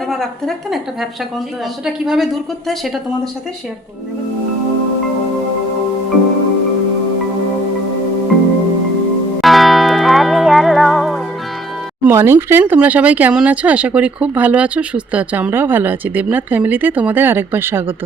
গন্ধ রাখতে রাখতে না একটা ভ্যাবসা গন্ধ সেটা কীভাবে দূর করতে হয় সেটা তোমাদের সাথে শেয়ার করব মর্নিং ফ্রেন্ড তোমরা সবাই কেমন আছো? আশা করি খুব ভালো আছো সুস্থ আছো আমরাও ভালো আছি। দেবনাথ ফ্যামিলিতে তোমাদের আরেকবার স্বাগত।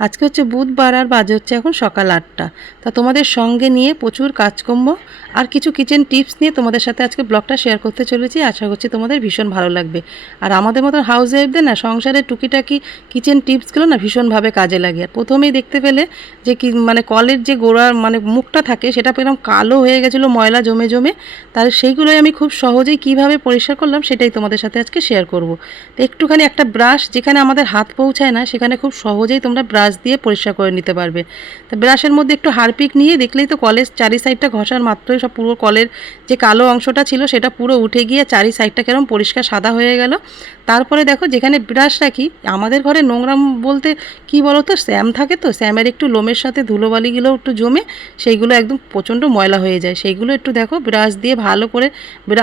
আজকে হচ্ছে বুধবার আর বাজে হচ্ছে এখন সকাল আটটা। তা তোমাদের সঙ্গে নিয়ে প্রচুর কাজকর্ম আর কিছু কিচেন টিপস নিয়ে তোমাদের সাথে আজকে ব্লগটা শেয়ার করতে চলেছি। আশা করছি তোমাদের ভীষণ ভালো লাগবে। আর আমাদের মতন হাউস ওয়াইফদের না সংসারের টুকিটাকি কিচেন টিপসগুলো না ভীষণভাবে কাজে লাগে। আর প্রথমেই দেখতে পেলে যে কি মানে কলের যে গোড়ার মানে মুখটা থাকে সেটা পেলাম কালো হয়ে গেছিল, ময়লা জমে জমে। তাহলে সেইগুলোই আমি খুব সহজেই কীভাবে পরিষ্কার করলাম সেটাই তোমাদের সাথে আজকে শেয়ার করব। তো একটুখানি একটা ব্রাশ যেখানে আমাদের হাত পৌঁছায় না সেখানে খুব সহজেই তোমরা ব্রাশ দিয়ে পরিষ্কার করে নিতে পারবে। তো ব্রাশের মধ্যে একটু হারপিক নিয়ে দেখলেই তো কলের চারি সাইডটা ঘষার মাত্রই সব পুরো কলের যে কালো অংশটা ছিল সেটা পুরো উঠে গিয়ে চারি সাইডটা কেরম পরিষ্কার সাদা হয়ে গেল। তারপরে দেখো যেখানে ব্রাশ রাখি, আমাদের ঘরে নোংরা বলতে কি বলো তো স্যাম থাকে তো, স্যামের একটু লোমের সাথে ধুলোবালিগুলো একটু জমে সেইগুলো একদম প্রচণ্ড ময়লা হয়ে যায়। সেইগুলো একটু দেখো ব্রাশ দিয়ে ভালো করে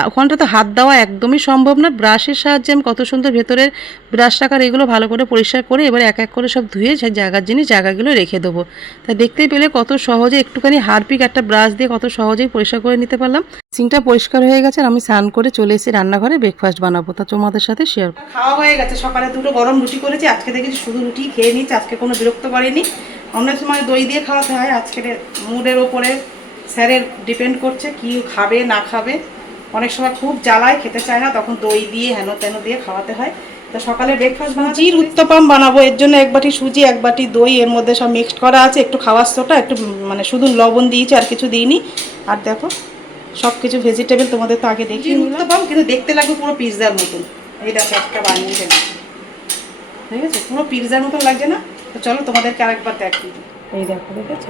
ওখানটা তো হাত দেওয়া একদমই সম্ভব না। ব্রাশের সাহায্যে আমি কত সুন্দর ভেতরের ব্রাশ রাখার এগুলো ভালো করে পরিষ্কার করে এবার এক এক করে সব ধুয়ে সেই জায়গার জিনিস জায়গাগুলো রেখে দেবো। তা দেখতেই পেলে কত সহজে একটুখানি হারপিক একটা ব্রাশ দিয়ে কত সহজেই পরিষ্কার করে নিতে পারলাম। সিংটা পরিষ্কার হয়ে গেছে আর আমি স্নান করে চলে এসেছি রান্নাঘরে ব্রেকফাস্ট বানাবো। তা তোমাদের সাথে শেয়ার খাওয়া হয়ে গেছে। সকালে দুটো গরম রুটি করেছি আজকে দেখেছি শুধু রুটি খেয়ে নিচ্ছি আজকে কোনো বিরক্ত করেনি। অন্য সময় দই দিয়ে খাওয়াতে হয় আজকে মুডের ওপরে স্যারের ডিপেন্ড করছে কি খাবে না খাবে। অনেক সময় খুব জ্বালায় খেতে চায় না তখন দই দিয়ে হেন তেন দিয়ে খাওয়াতে হয়। তো সকালে ব্রেকফাস্ট সুজির উত্তপম বানাবো এর জন্য এক বাটি সুজি এক বাটি দই এর মধ্যে সব মিক্সড করা আছে। একটু খাওয়ার সোটা একটু মানে শুধু লবণ দিয়েছি আর কিছু দিইনি। আর দেখো সব কিছু ভেজিটেবল তোমাদের তো আগে দেখি উত্তপম কিন্তু দেখতে লাগবে পুরো পিৎজার মতন। এই দেখো একটা বানিয়ে ফেলেছি ঠিক আছে? পুরো পিৎজার মতন লাগছে না? তো চলো তোমাদেরকে আরেকবার দেখি এই দেখো দেখেছ?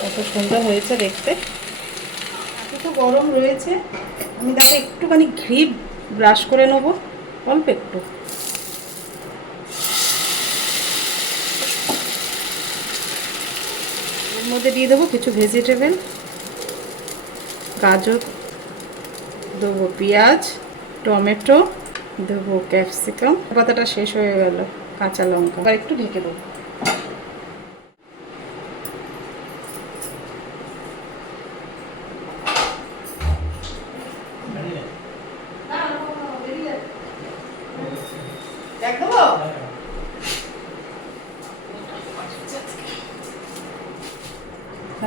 কত সুন্দর হয়েছে দেখতে। এত তো গরম রয়েছে। আমি দেখো একটুখানি ঘি ব্রাশ করে নেব অল্প একটু। এর মধ্যে দিয়ে দেবো কিছু ভেজিটেবল গাজর, দেবো পেঁয়াজ, টমেটো, দেবো ক্যাপসিকাম। পাতাটা শেষ হয়ে গেল, কাঁচা লঙ্কা। আবার একটু ঢেকে দেবো।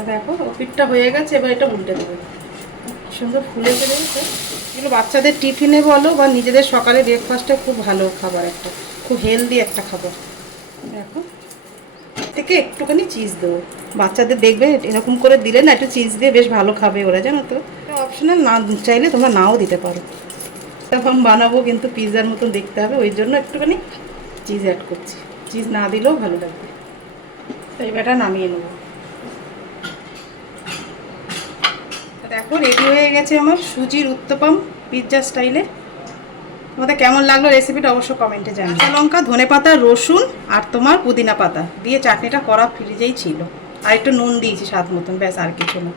দেখো, পিঠটা হয়ে গেছে, এবার এটা উল্টে দেবে। সুন্দর ফুলে ফেলে এগুলো বাচ্চাদের টিফিনে বলো বা নিজেদের সকালে ব্রেকফাস্টে খুব ভালো খাবার একটা, খুব হেলদি একটা খাবার। দেখো থেকে একটুখানি চিজ দেবো। বাচ্চাদের দেখবে, এরকম করে দিলে না একটু চিজ দিয়ে বেশ ভালো খাবে ওরা, জানো তো? অপশনাল না চাইলে তোমরা নাও দিতে পারো। তখন বানাবো কিন্তু পিৎজার মতন দেখতে হবে, ওই জন্য একটুখানি চিজ অ্যাড করছি। চিজ না দিলেও ভালো লাগবে। তো এবারটা নামিয়ে নেব। দেখো রেডি হয়ে গেছে আমার সুজির উত্তপম পিৎজা স্টাইলে তোমাদের কেমন লাগল রেসিপিটা অবশ্য কমেন্টে জানাও। কাঁচা লঙ্কা, ধনে পাতা, রসুন আর তোমার পুদিনা পাতা। দিয়ে চাটনিটা করা ফ্রিজেই ছিল। আর একটু নুন দিয়েছি স্বাদ মতন, ব্যাস আর কিছু না।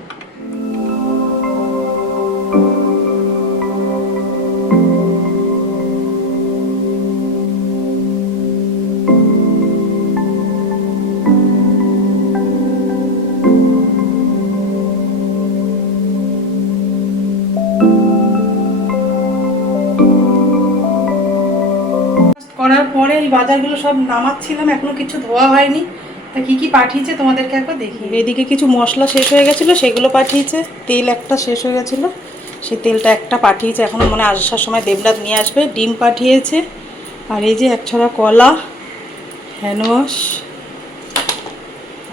পরে সব নামাচ্ছিলাম, এখনও কিছু ধোয়া হয়নি। তা কি কি পাঠিয়েছে তোমাদেরকে একবার দেখি এদিকে কিছু মশলা শেষ হয়ে গেছিল, সেগুলো পাঠিয়েছে। তেল একটা শেষ হয়ে গেছিল। সেই তেলটা একটা পাঠিয়েছে, এখনও মনে আসার সময় দেবনাথ নিয়ে আসবে। ডিম পাঠিয়েছে। আর এই যে এক ছড়া কলা হ্যান্ডওয়াশ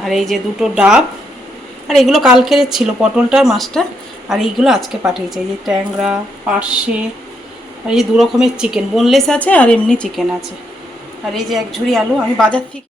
আর এই যে দুটো ডাব। আর এগুলো কালকের ছিল, পটলটার মাছটা। আর এইগুলো আজকে পাঠিয়েছে, এই যে ট্যাংরা, পার্শে, আর এই দু রকমের চিকেন বোনলেস আছে আর এমনি চিকেন আছে। আর এই যে এক ঝুড়ি আলু, আমি বাজার থেকে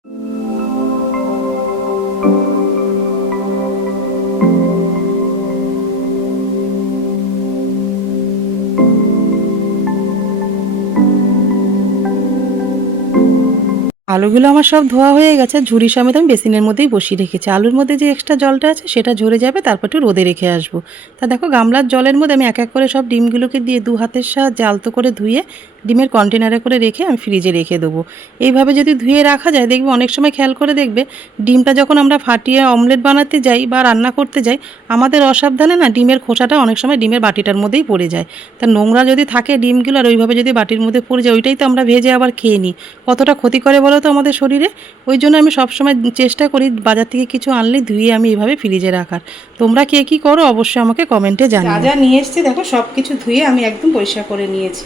আলুগুলো আমার সব ধোয়া হয়ে গেছে, ঝুড়ি সমেত আমি বেসিনের মধ্যেই বসিয়ে রেখেছি। আলুর মধ্যে যে এক্সট্রা জলটা আছে, সেটা ঝরে যাবে, তারপর একটু রোদে রেখে আসব। তা দেখো, গামলার জলের মধ্যে আমি এক এক করে সব ডিমগুলোকে দিয়ে দু হাতের সাহায্যে আলতো করে ধুয়ে ডিমের কন্টেনারে করে রেখে আমি ফ্রিজে রেখে দেবো। এইভাবে যদি ধুয়ে রাখা যায়, দেখবে অনেক সময় খেয়াল করে দেখবে, ডিমটা যখন আমরা ফাটিয়ে অমলেট বানাতে যাই বা রান্না করতে যাই, আমাদের অসাবধানে না ডিমের খোসাটা অনেক সময় ডিমের বাটিটার মধ্যেই পড়ে যায়। তা নোংরা যদি থাকে ডিমগুলো আর ওইভাবে যদি বাটির মধ্যে পড়ে যায়, ওইটাই তো আমরা ভেজে আবার খেয়ে নিই। কতটা ক্ষতি করে বলো তো আমাদের শরীরে? ওই জন্য আমি সবসময় চেষ্টা করি বাজার থেকে কিছু আনলে ধুয়ে আমি এইভাবে ফ্রিজে রাখার। তোমরা কে কী করো অবশ্যই আমাকে কমেন্টে জানিও। যা নিয়ে এসছি, দেখো সব কিছু ধুয়ে আমি একদম পরিষ্কার করে নিয়েছি।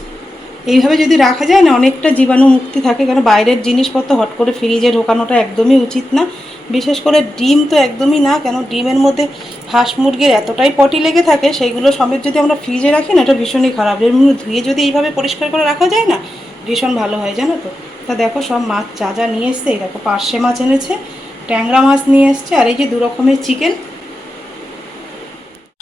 এইভাবে যদি রাখা যায় না, অনেকটা জীবাণু মুক্তি থাকে, কারণ বাইরের জিনিসপত্র হট করে ফ্রিজে ঢোকানোটা একদমই উচিত না। বিশেষ করে ডিম তো একদমই না, কেন ডিমের মধ্যে হাঁস মুরগির এতটাই পটি লেগে থাকে সেইগুলো সমেত যদি আমরা ফ্রিজে রাখি না, এটা ভীষণই খারাপ। মধ্যে ধুয়ে যদি এইভাবে পরিষ্কার করে রাখা যায় না, ভীষণ ভালো হয়, জানো তো? তা দেখো, সব মাছ যা যা নিয়ে এসছে, এই দেখো, পার্শে মাছ এনেছে, ট্যাংরা মাছ নিয়ে এসছে, আর এই যে দু রকমের চিকেন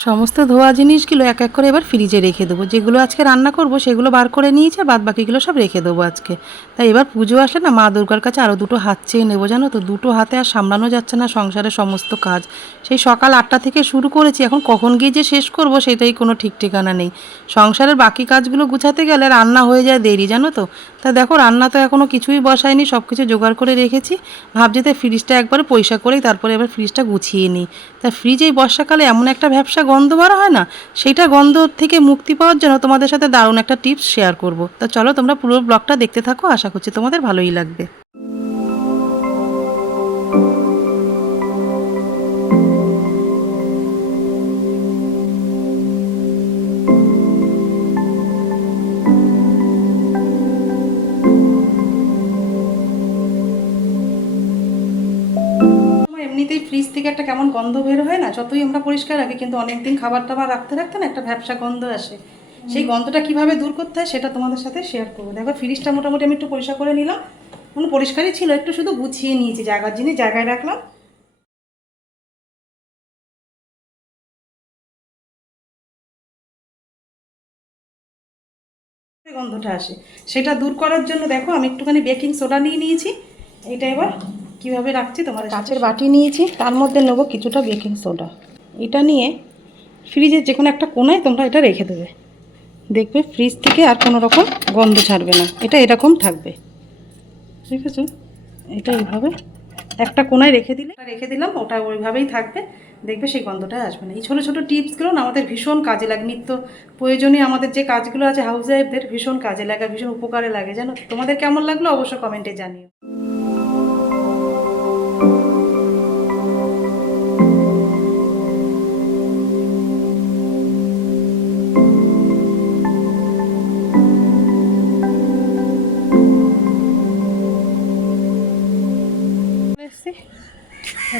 সমস্ত ধোয়া জিনিসগুলো এক এক করে এবার ফ্রিজে রেখে দেবো। যেগুলো আজকে রান্না করব, সেগুলো বার করে নিয়েছে বাদ বাকিগুলো সব রেখে দেবো আজকে। তাই এবার পুজো আসলে না, মা দুর্গার কাছে আরও দুটো হাত চেয়ে নেব জানো তো? দুটো হাতে আর সামলানো যাচ্ছে না সংসারের সমস্ত কাজ। সেই সকাল আটটা থেকে শুরু করেছি, এখন কখন গিয়ে যে শেষ করব সেটাই কোনো ঠিক ঠিকানা নেই। সংসারের বাকি কাজগুলো গুছাতে গেলে রান্না হয়ে যায় দেরি, জানো তো? তা দেখো, রান্না তো এখনও কিছুই বসায়নি সব কিছু জোগাড় করে রেখেছি। ভাবছি তাই ফ্রিজটা একবার পয়সা করেই তারপরে এবার ফ্রিজটা গুছিয়ে নিই। তা ফ্রিজে এই বর্ষাকালে এমন একটা ব্যবসা গন্ধ বার হয় না, সেইটা গন্ধ থেকে মুক্তি পাওয়ার জন্য তোমাদের সাথে দারুণ একটা টিপস শেয়ার করব। তা চলো তোমরা পুরো ব্লগটা দেখতে থাকো, আশা করছি তোমাদের ভালোই লাগবে। থেকে একটা কেমন গন্ধ বের হয় না যতই আমরা পরিষ্কার রাখি কিন্তু অনেকদিন খাবার টাবার রাখতে রাখতে না একটা ভ্যাবসা গন্ধ আসে। সেই গন্ধটা কীভাবে দূর করতে হয় সেটা তোমাদের সাথে শেয়ার করব। দেখো ফ্রিজটা মোটামুটি আমি একটু পরিষ্কার করে নিলাম। মানে পরিষ্কারই ছিল একটু শুধু গুছিয়ে নিয়েছি জায়গার জিনিস জায়গায় রাখলাম। গন্ধটা আসে। সেটা দূর করার জন্য দেখো আমি একটুখানি বেকিং সোডা নিয়ে নিয়েছি। এটা এবার কীভাবে রাখছি তোমার কাচের বাটি নিয়েছি তার মধ্যে নেব কিছুটা বেকিং সোডা। এটা নিয়ে ফ্রিজের যে কোনো একটা কোনায় তোমরা এটা রেখে দেবে। দেখবে ফ্রিজ থেকে আর কোনো রকম গন্ধ ছাড়বে না। এটা এরকম থাকবে। ঠিক আছে? এটা এইভাবে একটা কোনায় রেখে দিলে রেখে দিলাম ওটা ওইভাবেই থাকবে। দেখবে সেই গন্ধটা আসবে না। এই ছোটো ছোটো টিপসগুলো না আমাদের ভীষণ কাজে লাগে। নিত্য প্রয়োজনীয় আমাদের যে কাজগুলো আছে হাউস ওয়াইফদের ভীষণ কাজে লাগে ভীষণ উপকারে লাগে। জানো? তোমাদের কেমন লাগল? অবশ্য কমেন্টে জানিও।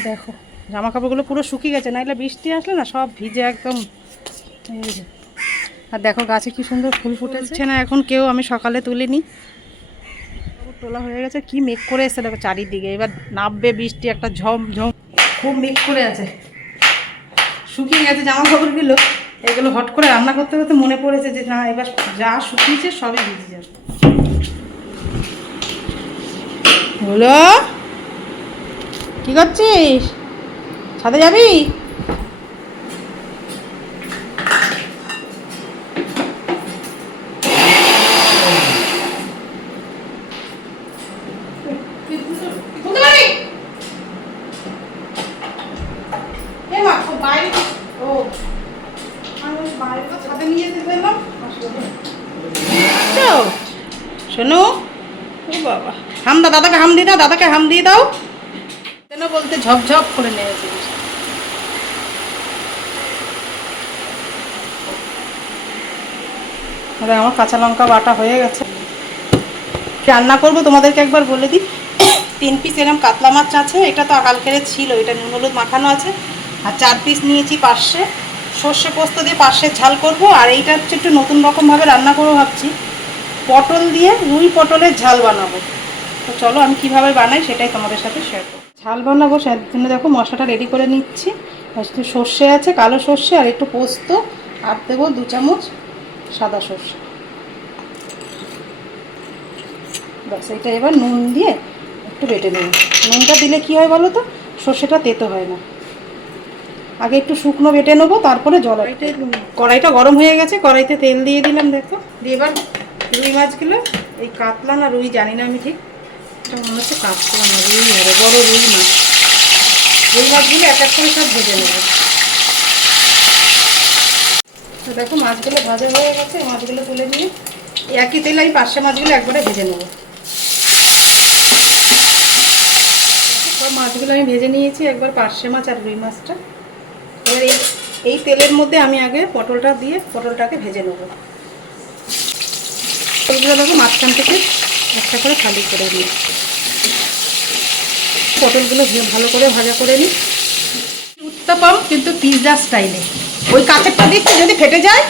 দেখো জামা কাপড়গুলো পুরো শুকিয়ে গেছে নাইলে বৃষ্টি আসলে না সব ভিজে একদম আর দেখো গাছে কি সুন্দর ফুল ফুটেছে। না এখন কেউ আমি সকালে তুলিনি। তোলা হয়ে গেছে কি মেঘ করে এসছে দেখো চারিদিকে। এবার নামবে বৃষ্টি একটা ঝম ঝম। খুব মেঘ করে আছে। শুকিয়ে গেছে জামা কাপড়গুলো এগুলো হট করে রান্না করতে করতে মনে পড়েছে যে না এবার যা শুকিয়েছে সবই ভিজে যাবে। হলো কি করছিস? ছাদে যাবি? শোনো। ও বাবা। হাম দা দাদাকে হাম দিয়ে দাও দাদাকে হাম দিয়ে দাও। ঝপঝপ করে বৃষ্টি। আরে আমার কাঁচা লঙ্কা বাটা হয়ে গেছে। রান্না করব, তোমাদেরকে একবার বলে দিই। তিন পিস এরকম কাতলা মাছ আছে, এটা তো কালকের ছিল, এটা নুন হলুদ মাখানো আছে। আর চার পিস নিয়েছি পার্শে সর্ষে পোস্ত দিয়ে পার্শের ঝাল করব, আর এইটা হচ্ছে একটু নতুন রকমভাবে রান্না করব ভাবছি। পটল দিয়ে রুই পটলের ঝাল বানাবো। তো চলো, আমি কীভাবে বানাই সেটাই তোমাদের সাথে শেয়ার করব। ঝাল বানাবো সেই জন্য দেখো মশলাটা রেডি করে নিচ্ছি। একটু সর্ষে আছে কালো সর্ষে আর একটু পোস্ত। আর দেবো দু চামচ সাদা সর্ষে। ব্যাস এটা এবার নুন দিয়ে একটু বেটে নেব। নুনটা দিলে কি হয় বলো তো? সর্ষেটা তেতো হয় না। আগে একটু শুকনো বেটে নেব তারপরে জল কড়াইটা গরম হয়ে গেছে কড়াইতে তেল দিয়ে দিলাম দেখো। দিয়ে এবার রুই মাছগুলো এই কাতলা না রুই জানি না আমি ঠিক এটা মনে হচ্ছে কাতলা না রুই হবে বড় রুই মাছ রুই মাছগুলো এক এক করে সব ভেজে নেব। দেখো, মাছগুলো ভাজা হয়ে গেছে, মাছগুলো তুলে নিয়ে একই তেলে আমি পার্শে মাছগুলো একবারে ভেজে নেব। সব মাছগুলো আমি ভেজে নিয়েছি, একবার পার্শে মাছ আর রুই মাছটা। এবার এই এই তেলের মধ্যে আমি আগে পটলটা দিয়ে পটলটাকে ভেজে নেব। দেখো মাঝখান থেকে একটা করে খালি করে নিই। পটলগুলো ভালো করে ভাজা করে নিই। উত্তাপাম কিন্তু পিৎজা স্টাইলে। ওই কাঁচেরটা দেখছি যদি ফেটে যায়।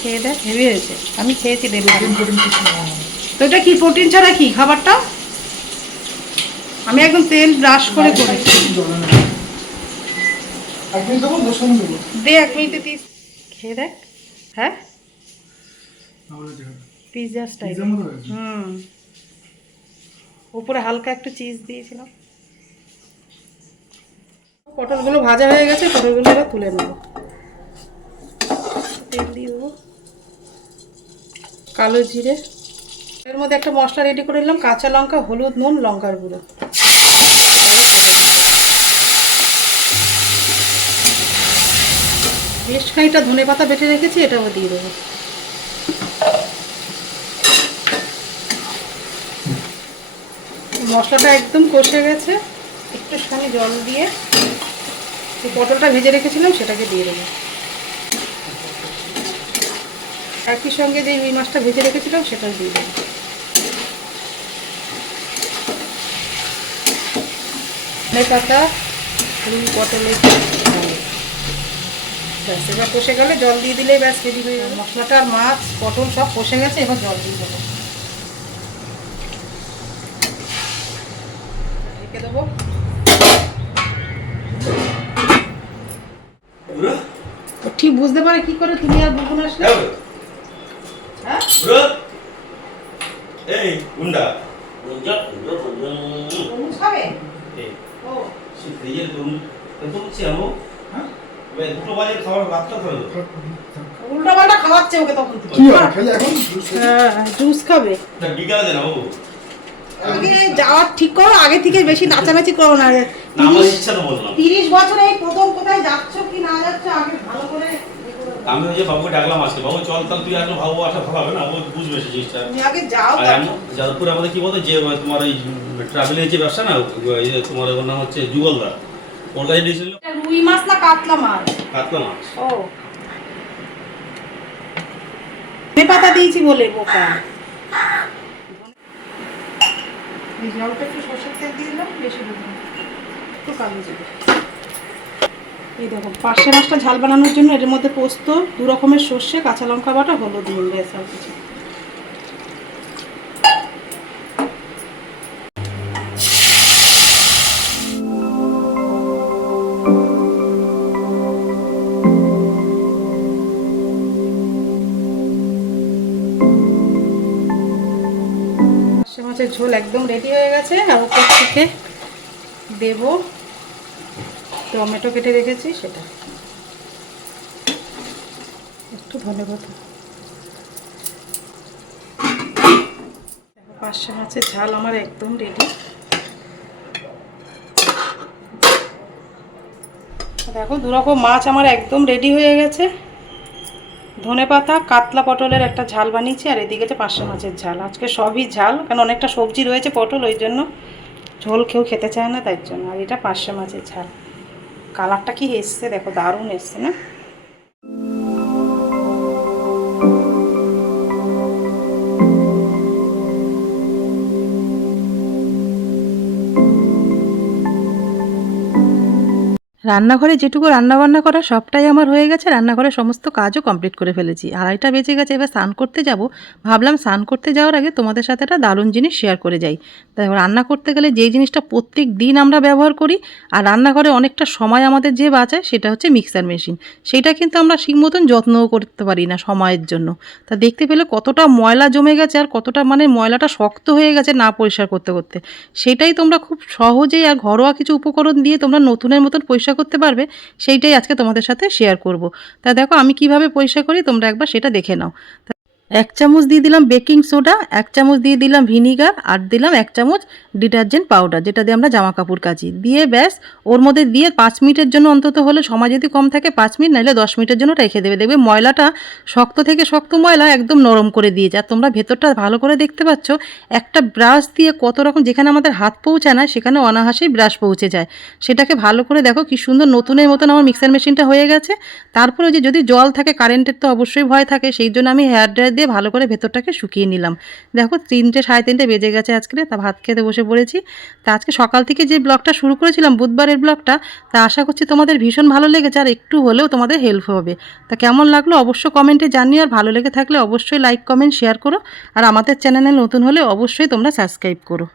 খেয়ে দেখ হেভি হয়েছে। আমি খেয়েছি তো এটা কি প্রোটিন ছাড়া কি খাবারটা? আমি একদম তেল ব্রাশ করে করেছি একদিন দেবো দোষণ দে এক মিনিটে দিস। খেয়ে দেখ। হ্যাঁ? পিৎজা স্টাইল হুম। উপরে হালকা একটু চিজ দিয়েছিলাম। পটলগুলো ভাজা হয়ে গেছে পটলগুলো এবার তুলে নেব। তেল দিয়ে দেবো। কালো জিরে। এর মধ্যে একটা মশলা রেডি করে নিলাম কাঁচা লঙ্কা হলুদ নুন লঙ্কার গুঁড়ো। বেশ খানিকটা ধনে পাতা বেটে রেখেছি এটাও দিয়ে দেবো। মশলাটা একদম কষে গেছে। একটুখানি জল দিয়ে পটলটা ভেজে রেখেছিলাম সেটাকে দিয়ে দেবো। একই সঙ্গে যে রুই মাছটা ভেজে রেখেছিলাম সেটা দিয়ে দেবো। পাতা, রুই পটলের ব্যাস, এবার কষে গেলে জল দিয়ে দিলেই ব্যাস রেডি হয়ে যাবে। মশলাটা আর মাছ, পটল সব কষে গেছে, এবার জল দিয়ে দেবো। বুঝতে পারে কি করে তুমি আর বুঝব আসলে? হ্যাঁ. হ্যাঁ. এই গুন্ডা খাবে? ও। সে ফ্রিজের তরমুজ তো হচ্ছে আমো। হ্যাঁ? দুটো বাজে খাবার বাচ্চা খাবে। উল্টা পাল্টা খাওয়াচ্ছে ওকে তখন কি হবে? খালি এখন হ্যাঁ জুস খাবে। তা বিকালে দেন বাবু আগে যাওয়ার ঠিক করো আগে থেকে বেশি নাচানাচি করো না। না আমার ইচ্ছা তো বললাম। তিরিশ বছরে এই প্রথম কোথায় যাচ্ছ কি না যাচ্ছ আগে ভালো করে। আমি ওই যে বাবুকে ডাকলাম আজকে বাবু চল তাহলে তুই আসলে ভাবু আসা ভালো হবে না ও বুঝবে সে জিনিসটা। যাদবপুরে আমাদের কি বলতো যে তোমার ওই ট্রাভেলের যে ব্যবসা না তোমার ওর নাম হচ্ছে যুগলদা ওর কাছে দিয়েছিল রুই মাছ না কাতলা মাছ? কাতলা মাছ। ও। ধনে পাতা দিয়েছি বলে বোকা। এই জলটা একটু সরষের তেল দিয়ে দিলাম বেশি। একটু কালো যাবে এই দেখো, পার্শে মাছটা ঝাল বানানোর জন্য এর মধ্যে পোস্ত, দু রকমের সর্ষে, কাঁচা লঙ্কা বাটা, হলুদ নুন, ব্যাস আর কিছু। মাছের ঝোল একদম রেডি হয়ে গেছে, আর উপর থেকে দেব। টমেটো কেটে রেখেছি সেটা। একটু ধনে দেখো, পার্শে মাছের ঝাল আমার একদম রেডি দেখো দুরকম মাছ আমার একদম রেডি হয়ে গেছে। ধনে পাতা কাতলা পটলের একটা ঝাল বানিয়েছি আর এদিকে যে পার্শে মাছের ঝাল। আজকে সবই ঝাল কারণ অনেকটা সবজি রয়েছে পটল ওই জন্য ঝোল কেউ খেতে চায় না তাই জন্য। আর এটা পার্শে মাছের ঝাল। কালারটা কি এসছে? দেখো দারুণ এসছে না? রান্নাঘরে যেটুকু রান্নাবান্না করা, সবটাই আমার হয়ে গেছে। রান্নাঘরের সমস্ত কাজও কমপ্লিট করে ফেলেছি। আড়াইটা বেজে গেছে, এবার স্নান করতে যাব। ভাবলাম স্নান করতে যাওয়ার আগে তোমাদের সাথে একটা দারুণ জিনিস শেয়ার করে যাই। তাই রান্না করতে গেলে যেই জিনিসটা প্রত্যেক দিন আমরা ব্যবহার করি, আর রান্নাঘরে অনেকটা সময় আমাদের যে বাঁচায়, সেটা হচ্ছে মিক্সার মেশিন সেটা কিন্তু আমরা ঠিক মতন যত্নও করতে পারি না সময়ের জন্য। তা দেখতে পেলে কতটা ময়লা জমে গেছে, আর কতটা মানে ময়লাটা শক্ত হয়ে গেছে না পরিষ্কার করতে করতে। সেটাই তোমরা খুব সহজেই আর ঘরোয়া কিছু উপকরণ দিয়ে তোমরা নতুনের মতন পরিষ্কার করতে পারবে, সেইটাই আজকে তোমাদের সাথে শেয়ার করব। তা দেখো আমি কীভাবে পরিষ্কার করি, তোমরা একবার সেটা দেখে নাও। এক চামচ দিয়ে দিলাম বেকিং সোডা, এক চামচ দিয়ে দিলাম ভিনিগার আর দিলাম এক চামচ ডিটারজেন্ট পাউডার, যেটা দিয়ে আমরা জামা কাপড় কাচি। দিয়ে ব্যাস, ওর মধ্যে দিয়ে পাঁচ মিনিটের জন্য অন্তত হলে সময় যদি কম থাকে পাঁচ মিনিট, নাহলে দশ মিনিটের জন্য রেখে দেবে। দেখবে ময়লাটা শক্ত থেকে শক্ত ময়লা একদম নরম করে দিয়েছে। আর তোমরা ভেতরটা ভালো করে দেখতে পাচ্ছ, একটা ব্রাশ দিয়ে কত রকম যেখানে আমাদের হাত পৌঁছায় না, সেখানে অনাহাসেই ব্রাশ পৌঁছে যায়। সেটাকে ভালো করে দেখো কি সুন্দর নতুনের মতন আমার মিক্সার মেশিনটা হয়ে গেছে। তারপরে যে যদি জল থাকে, কারেন্টের তো অবশ্যই ভয় থাকে, সেই জন্য আমি হেয়ার ড্রায়ার দিয়ে ভালো করে ভেতরটাকে শুকিয়ে নিলাম। দেখো তিনটে সাড়ে তিনটে বেজে গেছে আজকে, তা ভাত খেতে বসে পড়েছি। তা আজকে সকাল থেকে যে ব্লগটা শুরু করেছিলাম, বুধবারের ব্লগটা, তা আশা করছি তোমাদের ভীষণ ভালো লেগেছে আর একটু হলেও তোমাদের হেল্প হবে। তা কেমন লাগল অবশ্য কমেন্টে জানিও, আর ভালো লেগে থাকলে অবশ্যই লাইক কমেন্ট শেয়ার করো। আর আমাদের চ্যানেলে নতুন হলে অবশ্যই তোমরা সাবস্ক্রাইব করো।